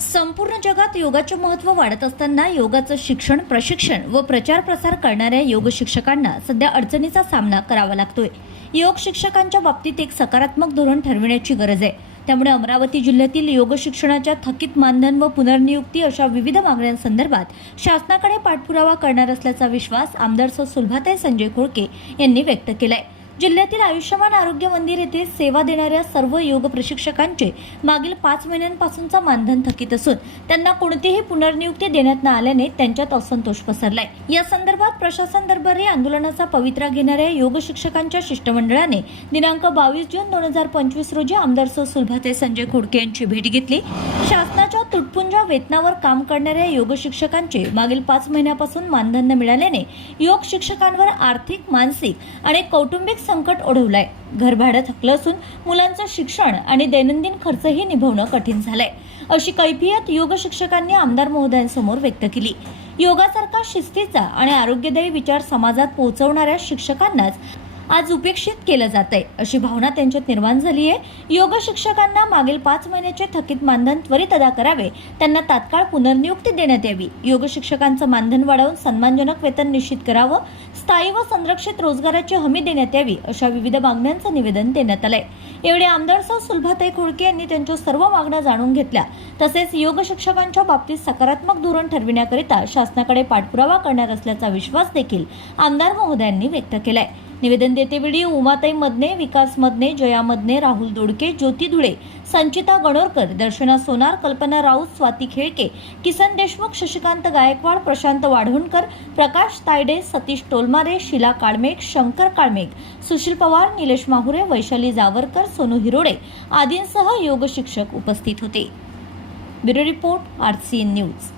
संपूर्ण जगात योगाचे महत्त्व वाढत असताना योगाचं शिक्षण प्रशिक्षण व प्रचार प्रसार करणाऱ्या योग शिक्षकांना सध्या अडचणीचा सामना करावा लागतोय. योग शिक्षकांच्या बाबतीत एक सकारात्मक धोरण ठरविण्याची गरज आहे. त्यामुळे अमरावती जिल्ह्यातील योग शिक्षणाच्या थकीत मानधन व पुनर्नियुक्ती अशा विविध मागण्यांसंदर्भात शासनाकडे पाठपुरावा करणार असल्याचा विश्वास आमदार सौ सुलभाताई संजय खोडके यांनी व्यक्त केला आहे जिल्ह्यातील आयुष्यमान आरोग्य मंदिर येथे सेवा देणाऱ्या सर्व योग प्रशिक्षकांचे मागील पाच महिन्यांपासूनचा मानधन थकीत असून त्यांना कोणतीही पुनर्नियुक्ती देण्यात न आल्याने त्यांच्यात असंतोष पसरलाय. या संदर्भात प्रशासन दरबारी आंदोलनाचा पवित्रा घेणाऱ्या योग शिक्षकांच्या शिष्टमंडळाने दिनांक बावीस जून दोन हजार पंचवीस रोजी आमदार सौ सुलभाते संजय खोडके यांची भेट घेतली. शासनाच्या तुटपुंजा वेतनावर काम करणाऱ्या योग शिक्षकांचे मागील पाच महिन्यापासून मानधन न मिळाल्याने योग शिक्षकांवर आर्थिक मानसिक आणि कौटुंबिक संकट ओढवलंय. घरभाडं थकलं असून मुलांचं शिक्षण आणि दैनंदिन खर्चही निभवणं कठीण झालंय अशी कैफियत योग शिक्षकांनी आमदार महोदयांसमोर व्यक्त केली. योगासारखा शिस्तीचा आणि आरोग्यदायी विचार समाजात पोहोचवणाऱ्या शिक्षकांनाच आज उपेक्षित केलं जात आहे अशी भावना त्यांच्यात निर्माण झाली आहे योग शिक्षकांना मागील पाच महिन्याचे थकीत मानधन त्वरित अदा करावे. त्यांना तात्काळ पुनर्नियुक्ती देण्यात यावी. योग शिक्षकांचं मानधन वाढवून सन्मानजनक वेतन निश्चित करावं. स्थायी व संरक्षित रोजगाराची हमी देण्यात यावी अशा विविध मागण्यांचं निवेदन देण्यात आलंय. एवढे आमदार सौ सुलभाताई खोडके यांनी त्यांच्या सर्व मागण्या जाणून घेतल्या. तसेच योग शिक्षकांच्या बाबतीत सकारात्मक धोरण ठरविण्याकरिता शासनाकडे पाठपुरावा करणार असल्याचा विश्वास देखील आमदार महोदयांनी व्यक्त केलाय. निवेदन देतेवेळी उमाताई मदने विकास मदने जया मदने राहुल दोडके ज्योती धुळे संचिता गणोरकर दर्शना सोनार कल्पना राऊत स्वाती खेळके किसन देशमुख शशिकांत गायकवाड प्रशांत वाढवणकर प्रकाश तायडे सतीश टोलमारे शिला काळमेघ शंकर काळमेघ सुशील पवार निलेश माहुरे वैशाली जावरकर सोनू हिरोडे आदींसह योग शिक्षक उपस्थित होते. Bureau report R C N news.